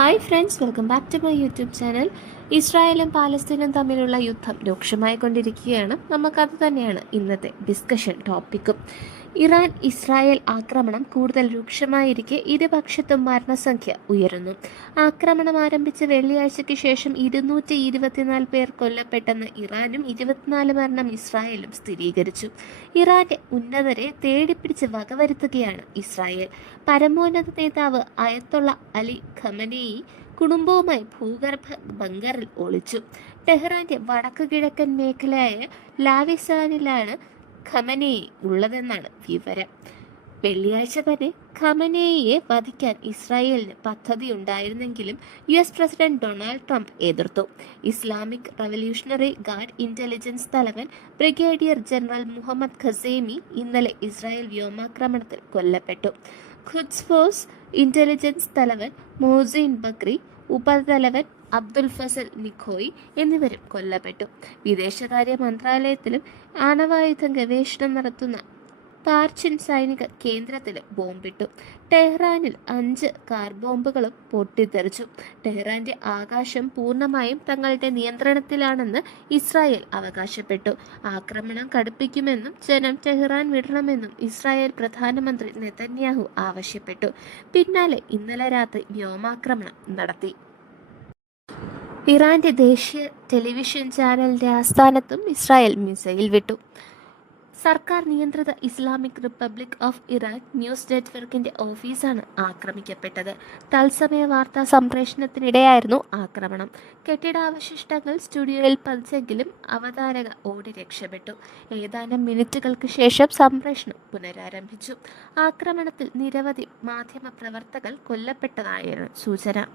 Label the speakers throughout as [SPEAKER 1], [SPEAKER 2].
[SPEAKER 1] Hi friends welcome back to my YouTube channel ഇസ്രായേലും പാലസ്തീനും തമ്മിലുള്ള യുദ്ധം രൂക്ഷമായി കൊണ്ടിരിക്കുകയാണ് നമുക്കത് തന്നെയാണ് ഇന്നത്തെ ഡിസ്കഷൻ ടോപ്പിക്കും ഇറാൻ ഇസ്രായേൽ ആക്രമണം കൂടുതൽ രൂക്ഷമായിരിക്കെ ഇരുപക്ഷത്തും മരണസംഖ്യ ഉയരുന്നു. ആക്രമണം ആരംഭിച്ച വെള്ളിയാഴ്ചയ്ക്ക് ശേഷം ഇരുന്നൂറ്റി ഇരുപത്തിനാല് പേർ കൊല്ലപ്പെട്ടെന്ന് ഇറാനും ഇരുപത്തിനാല് മരണം ഇസ്രായേലും സ്ഥിരീകരിച്ചു. ഇറാന്റെ ഉന്നതരെ തേടിപ്പിടിച്ച് വകവരുത്തുകയാണ് ഇസ്രായേൽ. പരമോന്നത നേതാവ് അയത്തുള്ള അലി ഖമനേയി കുടുംബവുമായി ഭൂഗർഭ ബങ്കറിൽ ഒളിച്ചു. ടെഹ്റാന്റെ വടക്കു കിഴക്കൻ മേഖലയായ ലാവിസാനിലാണ് ഖമനേയി ഉള്ളതെന്നാണ് വിവരം. വെള്ളിയാഴ്ച തന്നെ ഖമനേയെ വധിക്കാൻ ഇസ്രായേലിന് പദ്ധതി ഉണ്ടായിരുന്നെങ്കിലും U S president Donald Trump എതിർത്തു. ഇസ്ലാമിക് റവല്യൂഷണറി ഗാർഡ് ഇന്റലിജൻസ് തലവൻ ബ്രിഗേഡിയർ ജനറൽ മുഹമ്മദ് ഖസേമി ഇന്നലെ ഇസ്രായേൽ വ്യോമാക്രമണത്തിൽ കൊല്ലപ്പെട്ടു. ഖുദ്സ് ഫോഴ്സ് ഇന്റലിജൻസ് തലവൻ മോസിൻ ബക്രി ഉപതലവൻ അബ്ദുൽ ഫസൽ നിഖോയി എന്നിവരും കൊല്ലപ്പെട്ടു. വിദേശകാര്യ മന്ത്രാലയത്തിലും ആണവായുധ ഗവേഷണം നടത്തുന്ന പാർച്ചിൻ സൈനിക കേന്ദ്രത്തിലും ബോംബിട്ടു. ടെഹ്റാനിൽ അഞ്ച് കാർ ബോംബുകളും പൊട്ടിത്തെറിച്ചു. ടെഹ്റാന്റെ ആകാശം പൂർണമായും തങ്ങളുടെ നിയന്ത്രണത്തിലാണെന്ന് ഇസ്രായേൽ അവകാശപ്പെട്ടു. ആക്രമണം കടുപ്പിക്കുമെന്നും ജനം ടെഹ്റാൻ വിടണമെന്നും ഇസ്രായേൽ പ്രധാനമന്ത്രി നെതന്യാഹു ആവശ്യപ്പെട്ടു. പിന്നാലെ ഇന്നലെ രാത്രി വ്യോമാക്രമണം നടത്തി. ഇറാന്റെ ദേശീയ ടെലിവിഷൻ ചാനലിന്റെ ആസ്ഥാനത്തും ഇസ്രായേൽ മിസൈൽ വിട്ടു. സർക്കാർ നിയന്ത്രിത Islamic republic of Iraq news നെറ്റ്വർക്കിന്റെ ഓഫീസാണ് ആക്രമിക്കപ്പെട്ടത്. തത്സമയ വാർത്താ സംപ്രേഷണത്തിനിടെയായിരുന്നു ആക്രമണം. കെട്ടിടാവശിഷ്ടങ്ങൾ സ്റ്റുഡിയോയിൽ പതിച്ചെങ്കിലും അവതാരക ഓടി രക്ഷപ്പെട്ടു. ഏതാനും മിനിറ്റുകൾക്ക് ശേഷം സംപ്രേഷണം പുനരാരംഭിച്ചു. ആക്രമണത്തിൽ നിരവധി മാധ്യമ പ്രവർത്തകർ കൊല്ലപ്പെട്ടതായാണ് സൂചന.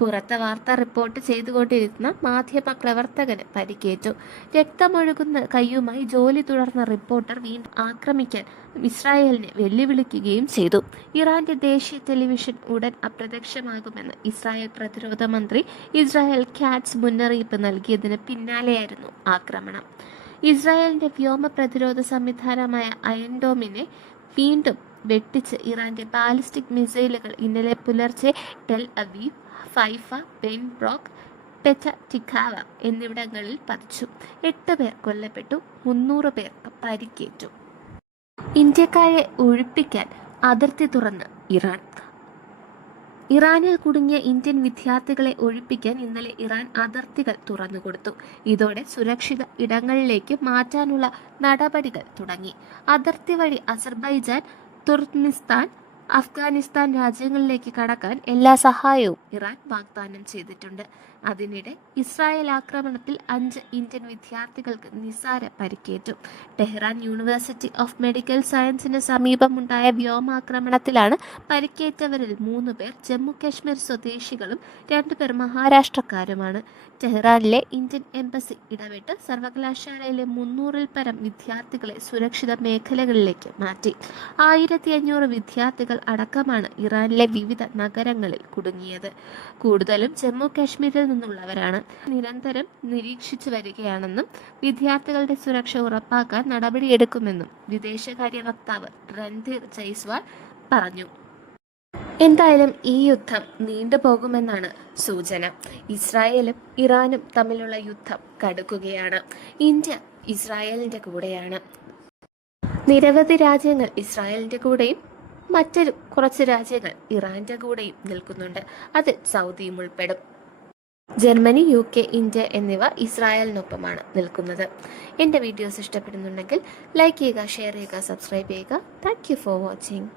[SPEAKER 1] പുറത്തെ വാർത്ത റിപ്പോർട്ട് ചെയ്തുകൊണ്ടിരുന്ന മാധ്യമ പ്രവർത്തകന് പരിക്കേറ്റു. രക്തമൊഴുകുന്ന കൈയുമായി ജോലി തുടർന്ന റിപ്പോർട്ടർ വീണ്ടും ആക്രമിക്കാൻ ഇസ്രായേലിനെ വെല്ലുവിളിക്കുകയും ചെയ്തു. ഇറാന്റെ ദേശീയ ടെലിവിഷൻ ഉടൻ അപ്രത്യക്ഷമാകുമെന്ന് ഇസ്രായേൽ പ്രതിരോധ മന്ത്രി ഇസ്രായേൽ കാറ്റ്സ് മുന്നറിയിപ്പ് നൽകിയതിന് പിന്നാലെയായിരുന്നു ആക്രമണം. ഇസ്രായേലിന്റെ വ്യോമ പ്രതിരോധ സംവിധാനമായ അയൻഡോമിനെ വീണ്ടും വെട്ടിച്ച് ഇറാന്റെ ബാലിസ്റ്റിക് മിസൈലുകൾ ഇന്നലെ പുലർച്ചെ ടെൽ അവീവ് ഫൈഫ ബെൻബ്രോക്ക് പെറ്റ ടിക്കാവ എന്നിവിടങ്ങളിൽ പതിച്ചു. എട്ട് പേർ കൊല്ലപ്പെട്ടു മുന്നൂറ് പേർക്ക് പരിക്കേറ്റു. ഇന്ത്യക്കാരെ ഒഴിപ്പിക്കാൻ അതിർത്തി തുറന്ന് ഇറാൻ. ഇറാനിൽ കുടുങ്ങിയ ഇന്ത്യൻ വിദ്യാർത്ഥികളെ ഒഴിപ്പിക്കാൻ ഇന്നലെ ഇറാൻ അതിർത്തികൾ തുറന്നുകൊടുത്തു ഇതോടെ സുരക്ഷിത ഇടങ്ങളിലേക്ക് മാറ്റാനുള്ള നടപടികൾ തുടങ്ങി. അതിർത്തി വഴി അസർബൈജാൻ तुर्कमेस्तान അഫ്ഗാനിസ്ഥാൻ രാജ്യങ്ങളിലേക്ക് കടക്കാൻ എല്ലാ സഹായവും ഇറാൻ വാഗ്ദാനം ചെയ്തിട്ടുണ്ട്. അതിനിടെ ഇസ്രായേൽ ആക്രമണത്തിൽ അഞ്ച് ഇന്ത്യൻ വിദ്യാർത്ഥികൾക്ക് നിസാര പരിക്കേറ്റു. ടെഹ്റാൻ യൂണിവേഴ്സിറ്റി ഓഫ് മെഡിക്കൽ സയൻസിന് സമീപമുണ്ടായ വ്യോമാക്രമണത്തിലാണ് പരിക്കേറ്റവരിൽ മൂന്ന് പേർ ജമ്മു കാശ്മീർ സ്വദേശികളും രണ്ടുപേർ മഹാരാഷ്ട്രക്കാരുമാണ്. ടെഹ്റാനിലെ ഇന്ത്യൻ എംബസി ഇടപെട്ട് സർവകലാശാലയിലെ മുന്നൂറിൽ പരം വിദ്യാർത്ഥികളെ സുരക്ഷിത മേഖലകളിലേക്ക് മാറ്റി. ആയിരത്തി അഞ്ഞൂറ് വിദ്യാർത്ഥികൾ അടക്കമാണ് ഇറാനിലെ വിവിധ നഗരങ്ങളിൽ കുടുങ്ങിയത്. കൂടുതലും ജമ്മു കാശ്മീരിൽ നിന്നുള്ളവരാണ് നിരന്തരം നിരീക്ഷിച്ചു വരികയാണെന്നും വിദ്യാർത്ഥികളുടെ സുരക്ഷ ഉറപ്പാക്കാൻ നടപടിയെടുക്കുമെന്നും വിദേശകാര്യ വക്താവ് രൺധീർ ജയ്സ്വാൾ പറഞ്ഞു. എന്തായാലും ഈ യുദ്ധം നീണ്ടുപോകുമെന്നാണ് സൂചന. ഇസ്രായേലും ഇറാനും തമ്മിലുള്ള യുദ്ധം കടുക്കുകയാണ്. ഇന്ത്യ ഇസ്രായേലിന്റെ കൂടെയാണ്. നിരവധി രാജ്യങ്ങൾ ഇസ്രായേലിന്റെ കൂടെയും മറ്റൊരു കുറച്ച് രാജ്യങ്ങൾ ഇറാന്റെ കൂടെയും നിൽക്കുന്നുണ്ട്. അത് സൗദിയും ഉൾപ്പെടും. ജർമ്മനി യു കെ ഇന്ത്യ എന്നിവ ഇസ്രായേലിനൊപ്പമാണ് നിൽക്കുന്നത്. എന്റെ വീഡിയോസ് ഇഷ്ടപ്പെടുന്നുണ്ടെങ്കിൽ ലൈക്ക് ചെയ്യുക ഷെയർ ചെയ്യുക സബ്സ്ക്രൈബ് ചെയ്യുക. Thank for watching.